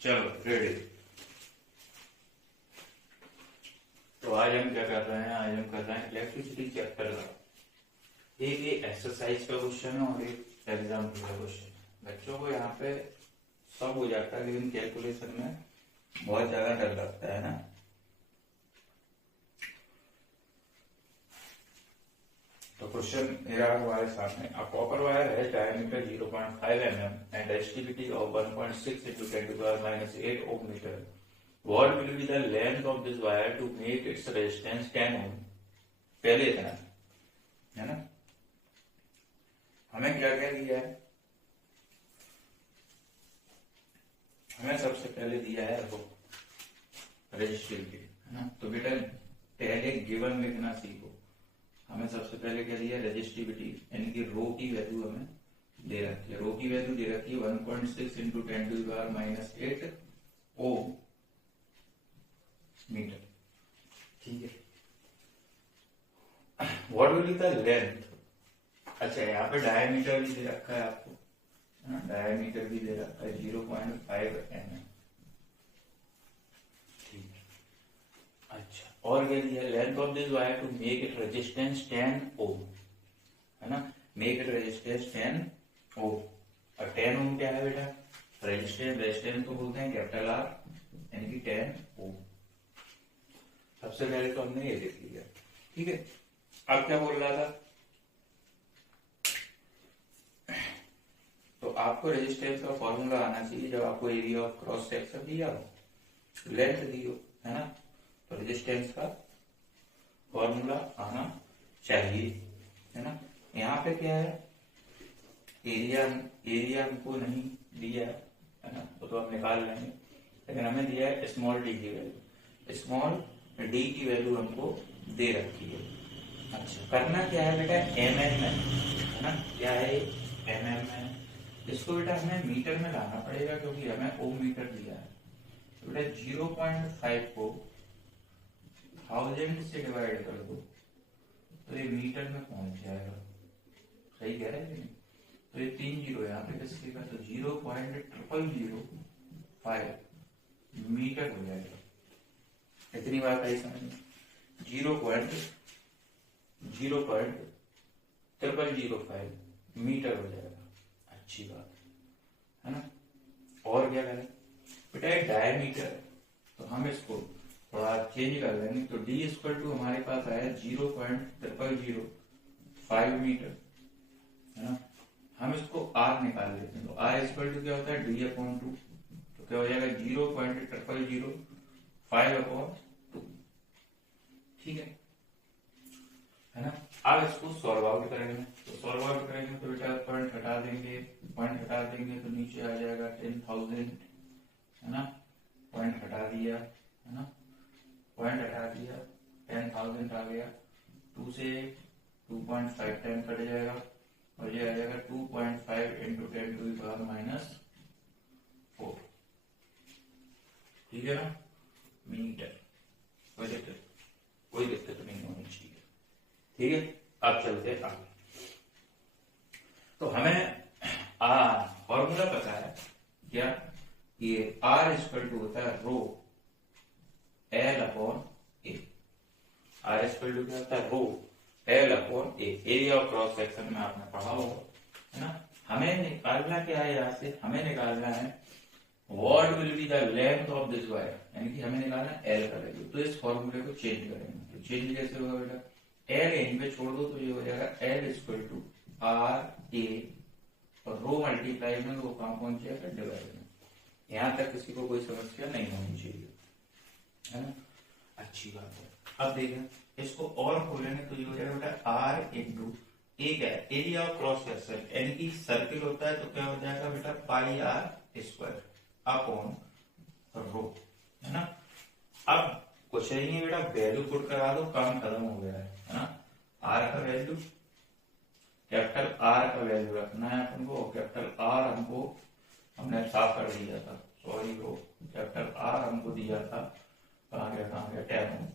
चलो रेडी। तो आज हम क्या कर रहे हैं, आज हम कर रहे हैं इलेक्ट्रिसिटी चैप्टर का एक एक्सरसाइज का क्वेश्चन और एक एग्जाम का क्वेश्चन। बच्चों को यहाँ पे सब हो जाता है, लेकिन कैलकुलेशन में बहुत ज्यादा डर लगता है ना। तो क्वेश्चन मेरा हमारे सामने, अ कॉपर वायर है diameter 0.5 mm and resistivity of 1.6 into 10 to the power minus 8 ohm meter. What will be the length of this wire to make its resistance 10 ohm? पहले इतना है ना, हमें क्या क्या दिया है, हमें सबसे पहले दिया है रो रेजिस्टिविटी है ना। तो बेटा पहले गिवन लिखना सीखो। हमें सबसे पहले क्या दिया, रेजिस्टिविटी यानी कि रो की वैल्यू हमें दे रखी है। रो की वैल्यू दे रखी है 1.6 into 10 to the power minus 8 ohm metre, ठीक है। What will be the length, अच्छा यहाँ पे डायमीटर भी दे रखा है आपको, डायमीटर भी दे रखा है 0.5 mm, ठीक है। अच्छा और क्या दिया, length of this wire to make it resistance 10 ohm है ना, मेक इट रेजिस्टेंस 10 ओम। और 10 ओम क्या है बेटा, रेजिस्टेंस, रेजिस्टेंस को बोलते हैं कैपिटल आर यानी कि 10 ओम। सबसे पहले तो हमने ये देख लिया, ठीक है। अब क्या बोल रहा था, तो आपको रेजिस्टेंस का फॉर्मूला आना चाहिए जब आपको एरिया ऑफ क्रॉस सेक्शन दिया हो, लेंथ दी हो, है ना। तो रेजिस्टेंस का फॉर्मूला आना चाहिए, है ना। यहाँ पे क्या है, एरिया, एरिया हमको नहीं दिया है ना, तो हम निकाल लेंगे। लेकिन हमें दिया है स्मॉल डी की वैल्यू, स्मॉल डी की वैल्यू हमको दे रखी है। अच्छा करना क्या है बेटा, mm में है ना, क्या है mm में, इसको बेटा हमें मीटर में लाना पड़ेगा क्योंकि हमें ओम मीटर दिया है। तो बेटा 0.5 को 1000 से डिवाइड कर दो तो ये मीटर में पहुंच जाएगा, सही कह रहे हैं। तो ये 3 जीरो यहाँ पे किसके का, तो 0.0005 मीटर हो जाएगा। इतनी बात आई समझ में, 0.0005 मीटर हो जाएगा, अच्छी बात है ना। और क्या करें बेटा, डायमीटर, तो हम इसको थोड़ा चेंज कर लेंगे। तो डी इक्वल टू हमारे पास आया 0.0005 मीटर, है ना। हम इसको आर निकाल लेते हैं, तो आर इक्वल टू क्या होता है, डी अपॉन 2, तो क्या हो जाएगा 0.0005/2, ठीक है ना। अब इसको सॉल्व आउट करेंगे, तो सॉल्व आउट करेंगे तो बेटा पॉइंट हटा देंगे, पॉइंट हटा देंगे तो नीचे आ जाएगा 10,000, है ना। पॉइंट हटा दिया, है ना, पॉइंट हटा दिया, 10,000 आ गया। 2 से 2.5 टाइम कट जाएगा और ये आ जाएगा 2.5 into 10 to the power minus 4, ठीक है ना, मीटर। कोई दिक्कत नहीं होनी चाहिए, ठीक है। अब चलते आगे। तो हमें फॉर्मूला पता है क्या, ये आर इक्वल टू होता है rho L upon A. R equal to क्या होता है, rho L upon A, area of cross section में आपने पढ़ा होगा, है ना। हमें निकालना क्या है, यहाँ से हमें निकालना है what will be the length of this wire, यानी कि हमें निकालना है एल का वैल्यू। तो इस फॉर्मूले को चेंज करेंगे, तो चेंज कैसे होगा बेटा, एल यहीं पे छोड़ दो तो ये हो जाएगा L equal to R A और रो मल्टीप्लाई में वो कहाँ पहुंच जाएगा, डिवाइड में। यहां तक किसी को कोई समस्या नहीं होनी चाहिए, है ना, अच्छी बात है। अब देखें इसको और खोलेंगे तो ये हो जाएगा बेटा आर इंटू ए, क्या है एरिया ऑफ क्रॉस सेक्शन, यानी कि सर्किल होता है तो क्या हो जाएगा बेटा पाई आर स्क्वायर अपॉन रो, है ना। अब कुछ नहीं है बेटा, वैल्यू पुट करा दो, काम खत्म हो गया है ना। आर का वैल्यू, कैपिटल आर का वैल्यू रखना है अपन को, कैपिटल आर हमको हमने साफ कर दिया था, सॉरी वो कैपिटल आर हमको दिया था, कहाँ गया 10 ओम,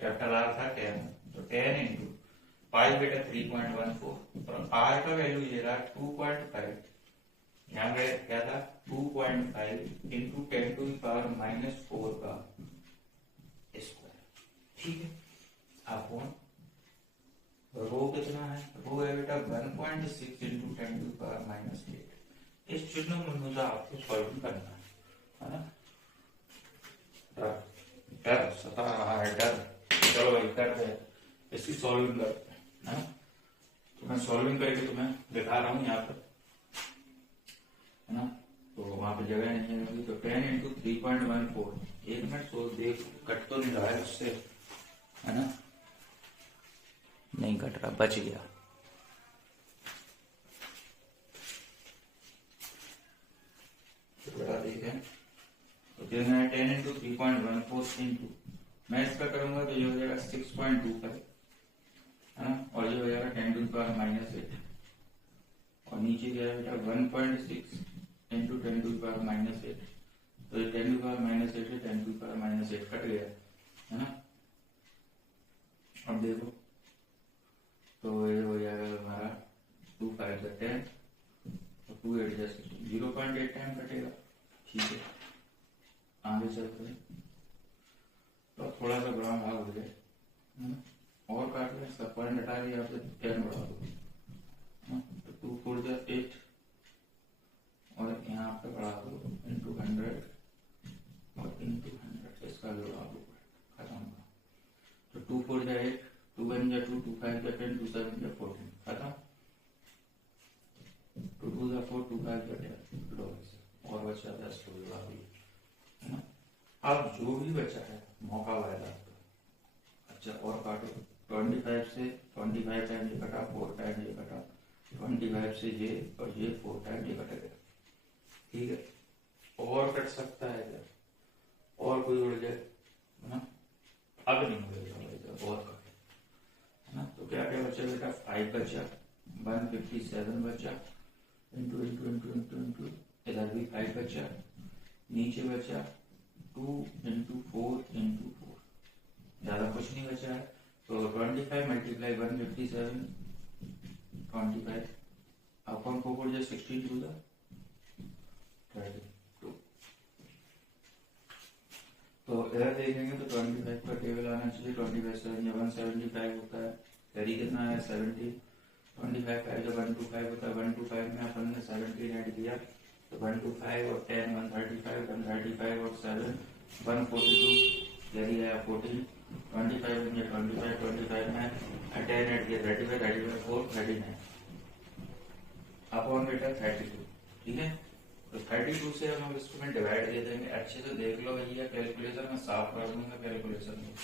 कैपिटल आर था 10 ओम, तो 10 इंटू पाई बेटा 3.14 और आर का वैल्यू ये रहा 2.5 यहाँ पे क्या था 2.5 इंटू 10⁻⁻4 का स्क्वायर। ठीक है, अपॉन रो कितना है, रो है बेटा 1.6 इंटू 10⁻⁸। इस चिन्ह में मुझे आपको सॉल्व करना है ना। डर डर सता रहा है, डर। चलो भाई करते हैं, इसकी सॉल्विंग करते हैं ना। तो मैं सॉल्विंग करके तुम्हें दिखा रहा हूँ यहाँ पर, है ना। तो वहां पे जगह नहीं है, तो 10 इंटू 3.14, 1 मिनट तो देख कट तो नहीं रहा है उससे, है ना, नहीं कट रहा, बच गया। तो बड़ा देखें, तो देना है 10 इंटू 3.14 इंटू, मैं इसका करूंगा तो ये हो जाएगा 6.25, है ना, और ये हो जाएगा 10⁻⁸, और नीचे क्या है बेटा 1.6 इंटू 10⁻⁸, तो ये 10⁻⁸ से 10⁻⁸ कट गया, है ना। अब देखो तो ये हो जाएगा हमारा 2 5 10, तो 2 8 0.8 टाइम कटेगा। ठीक है, आगे चलते हैं, तो थोड़ा सा बड़ा भाग हो जाए, है ना, और काट लें, इसका पॉइंट हटा दिया आपसे 10 बढ़ा दो, तो 2 4 8, और यहाँ पे बढ़ा दो इंटू 100 और इंटू 100, इसका भी बढ़ा दो, खत्म। तो 2 4 8, 2 1 2, 2 5 10, 2 7 14, खत्म। 2 2 4, 2 5 10, लो और बचा 10 तो बढ़ा दी, है ना। अब जो भी बचा है मौका वाला, अच्छा और काटो, 25 से 25 टाइम ये कटा, 4 टाइम ये कटा, 25 से ये और ये 4 टाइम ये कट गया। ठीक है, और कट सकता है क्या, और कोई उड़ जाए, है ना, अब नहीं उड़ेगा, बहुत कटे, है ना। तो क्या क्या बचा बेटा, 5 बचा, 157 बचा, into into into into into, इधर भी 5 बचा, नीचे बचा 2 इंटू 4 इंटू 4, ज्यादा कुछ नहीं बचा है। तो 25 मल्टीप्लाई 157, 25 अपॉन 4 जो 16 टू 32। तो इधर देखेंगे तो 25 का टेबल आना चाहिए, 25 7 या 175 होता है, कैरी कितना है 70, 25 5 जो 125 होता है, 125 में अपन ने 17 ऐड किया, तो 125 और 10 135, 135 और 7 142, कैरी आया 14, 25 में 25 में 10 ऐड किया 35, 35 4 39 अपॉन बेटा 32। ठीक है, तो 32 से हम इसको डिवाइड दे देंगे। अच्छे से देख लो भैया, कैलकुलेशन में साफ कर दूंगा कैलकुलेशन में,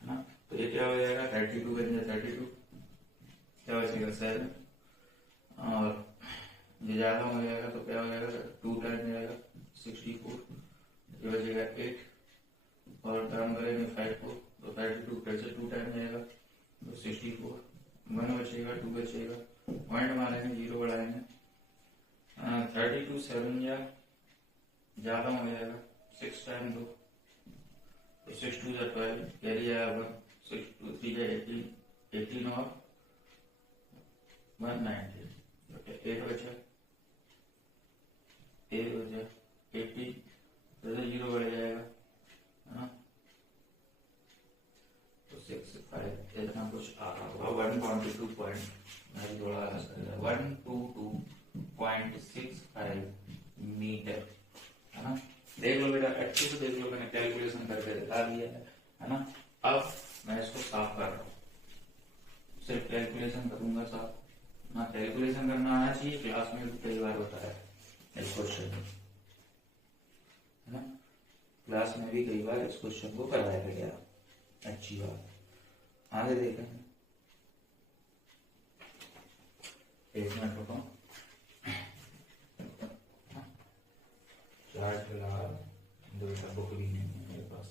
है ना। तो ये क्या हो जाएगा 32 बन जाए 32, क्या बचेगा 7, और ये ज्यादा हो जाएगा तो क्या हो जाएगा 2 टाइम जाएगा 64, ये बचेगा 8, और टर्म करेंगे 5 को, तो 32 फिर से 2 टाइम जाएगा तो 64, 1 बचेगा 2 बचेगा, पॉइंट मारेंगे 0 बढ़ाएंगे, 32 7 या ज्यादा हो जाएगा 6 टाइम 2, तो 6 2 12, कैरी आएगा 6 2 3 18, 18 और 190, 8 बचा, 8 बचा 80, तो 0 बढ़ जाएगा, है ना। तो 6 5 इतना कुछ आ रहा होगा, 122 पॉइंट, मैं थोड़ा 122.65 मीटर, है ना। देख लो बेटा, अच्छे से देख लो, मैंने कैलकुलेशन करके दिखा दिया है ना। अब मैं इसको साफ कर रहा हूँ, सिर्फ कैलकुलेशन करूंगा साफ, ना कैलकुलेशन करना आना चाहिए, क्लास में भी कई बार होता है इस क्वेश्चन में, है ना, क्लास में भी कई बार इस क्वेश्चन को कराया गया, अच्छी बात। आगे देखें, एक मिनट रुको, चार्ट फिलहाल बुक भी नहीं है मेरे पास।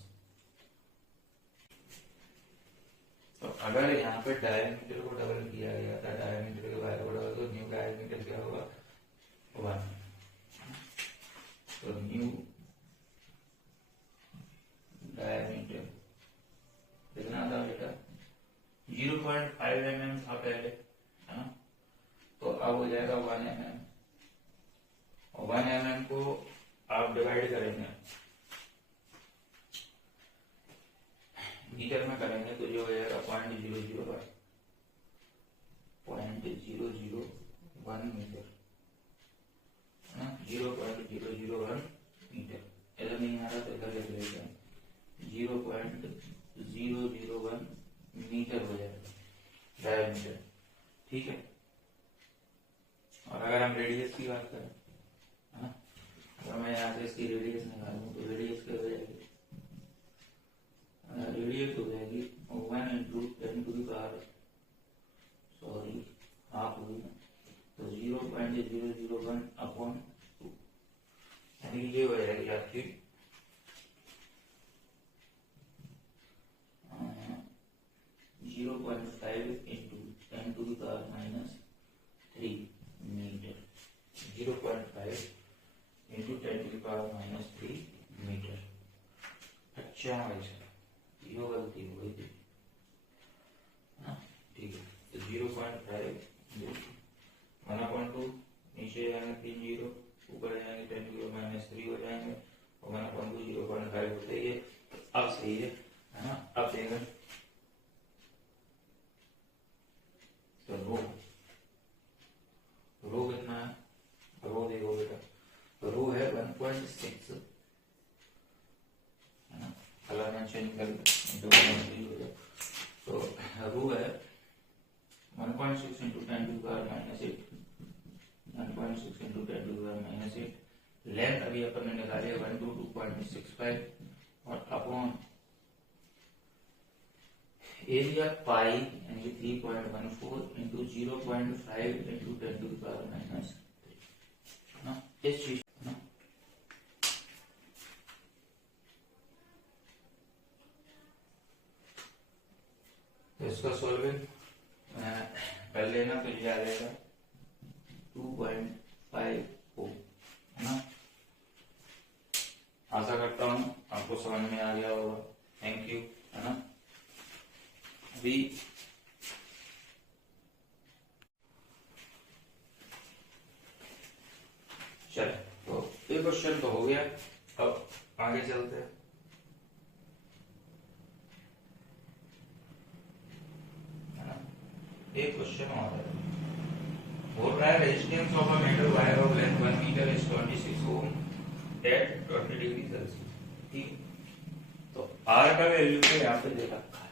तो अगर यहाँ पे डायमीटर को डबल किया गया था, डायमीटर के बारे में डबल, तो न्यू डायमीटर क्या होगा 1, तो न्यू डायमीटर कितना था बेटा 0.5 mm था पहले, है ना। तो अब हो जाएगा 1 mm, अब डिवाइड करेंगे मीटर में करेंगे तो जो हो जाएगा 0.001 मीटर, 0.001 मीटर। इधर नहीं आ रहा तो इधर लिख लेते हैं 0.001 मीटर हो जाएगा डायमीटर। ठीक है। और अगर हम रेडियस की बात करें, है ना, अगर मैं यहाँ से इसकी रेडियस निकालूं तो रेडियस क्या हो जाएगी? रेडियस हो जाएगी 1 इंटू 10⁻, सॉरी हाफ हुई ना, तो 0.001 अपॉन 2, यानी ये हो जाएगी आपकी 0.5 इंटू 10⁻³ मीटर। 0.5 into 10⁻³ metre. अच्छा भाई ये गलती हो गई थी, ठीक है। तो 0.5 1/2, नीचे जाएंगे 3 जीरो, ऊपर जाएंगे 10⁻³ हो जाएंगे, और 1/2 0.5 होते ही है। अब सही है ना। अब देखेंगे तो रो कितना है, रो देखो बेटा, रो है 1.6, है ना, कलर में चेंज कर तो रो है 1.6 इंटू 10⁻⁸, 1.6 इंटू 10⁻⁸। लेंथ अभी अपन ने निकाली 1 to 2.65 और अपॉन एरिया पाई यानी 3.14 इंटू 0.5 इंटू 10⁻⁻3, ना इस चीज ना। तो इसका सॉल्विंग कर लेना तो ये आ जाएगा 2.5 ओम, है ना। आशा करता हूं आपको समझ में आ गया होगा। थैंक यू, है ना। अभी चल तो ये क्वेश्चन तो हो गया, अब आगे चलते हैं। एक क्वेश्चन और है, बोल रहा है resistance of a metal wire of length 1 metre is 26 ohm at 20 degree Celsius. ठीक, तो आर का वैल्यू तो यहाँ पे दे रखा है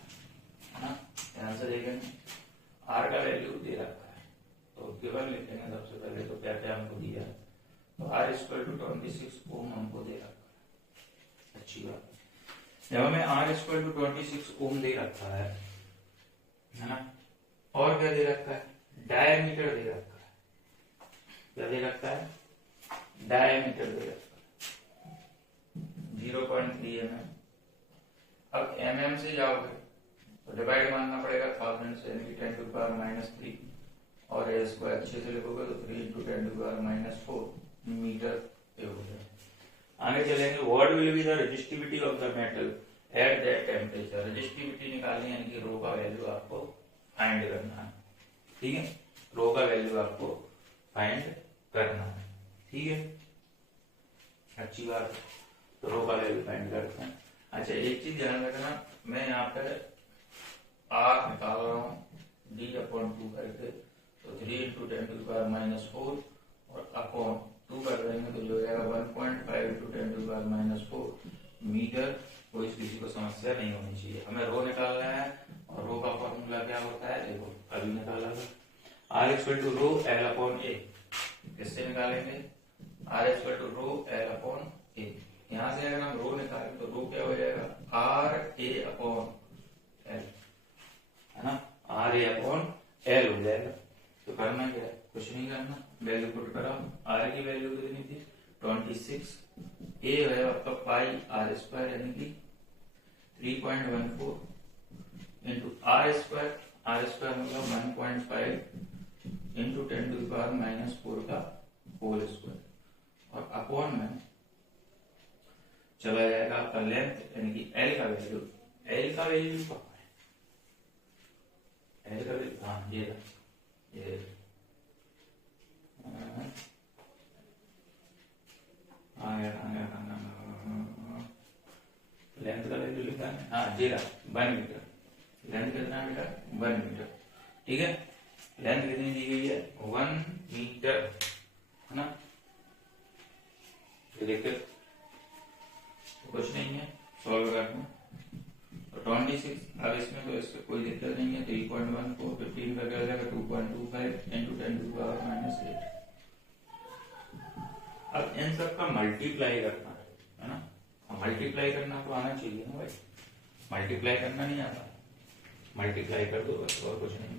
ना, ध्यान से देखेंगे आर का वैल्यू दे रखा है, तो केवल लिखेंगे सबसे पहले तो क्या क्या हमको दिया है। तो आर इक्वल टू 26 ओम हमको दे रखा है, अच्छी बात है। जब हमें आर इक्वल टू 26 ओम दे रखा है ना, और क्या दे रखा है, डायमीटर दे रखा है। क्या दे रखा है, डायमीटर दे रखा है 0.3 mm। अब mm से जाओगे तो डिवाइड मानना पड़ेगा 1000 से, यानी 10⁻³ और a स्क्वायर अच्छे से लिखोगे तो 3 इंटू 10⁻⁴ मीटर पे हो जाए। आगे चलेंगे, what will be the resistivity of the metal at that temperature. Resistivity निकालनी यानी कि रो का वैल्यू आपको फाइंड करना है। ठीक है, रो का वैल्यू आपको फाइंड करना है। ठीक है, अच्छी बात है। तो रो का वैल्यू फाइंड करते हैं। अच्छा एक चीज ध्यान रखना, मैं यहाँ पे आर निकाल रहा हूँ d/2 करके, तो 3 इंटू 10⁻⁴ और अपॉन 2 कर देंगे तो जो हो जाएगा 1.5 इंटू 10⁻⁴ मीटर। कोई किसी को समस्या नहीं होनी चाहिए। हमें रो निकालना है और रो का फॉर्मूला क्या होता है, देखो अभी निकाला था, R equal to rho L upon A. किससे निकालेंगे, R equal to rho L upon A. यहां से अगर हम रो निकालें तो रो क्या हो जाएगा, आर ए अपॉन एल, है ना, आर ए अपॉन एल हो जाएगा। तो करना क्या है, कुछ नहीं करना, वैल्यू पुट करा। आर की वैल्यू कितनी थी 26, ए है आपका पाई आर स्क्वायर यानी कि 3.14 इंटू आर स्क्वायर मतलब 1.5 इंटू 10⁻⁴ का होल स्क्वायर, और अपॉन में चला जाएगा आपका लेंथ यानी कि एल का वैल्यू। एल का वैल्यू कहाँ है, एल का वैल्यू हाँ ये आ गया हाँ जीरा 1 मीटर, लेंथ कितना बेटा 1 मीटर, ठीक है। लेंथ कितनी दी गई है 1 मीटर, है ना। ये देखिए कुछ नहीं है, सॉल्व करना। तो 26, अब इसमें तो इससे कोई दिक्कत नहीं है। 3.14 15 का क्या जाएगा 2.25 इंटू 10⁻⁸। अब इन सब का मल्टीप्लाई करना है ना, मल्टीप्लाई करना तो आना चाहिए ना भाई, मल्टीप्लाई करना नहीं आता, मल्टीप्लाई कर दो बस, और कुछ नहीं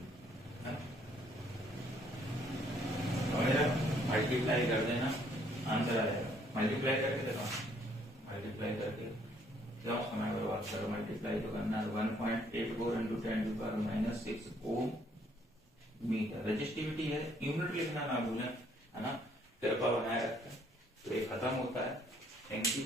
है ना। तो मेरा मल्टीप्लाई कर देना, आंसर आ जाएगा। मल्टीप्लाई करके देखो, मल्टीप्लाई करके जाओ, समय बर्बाद करो, मल्टीप्लाई तो करना है। 1.84 इंटू 10⁻⁻6 ओम मीटर। रजिस्टिविटी है, यूनिट लिखना ना भूलें, है ना। कृपा बनाए रखें। तो ये खत्म होता है। Thank you.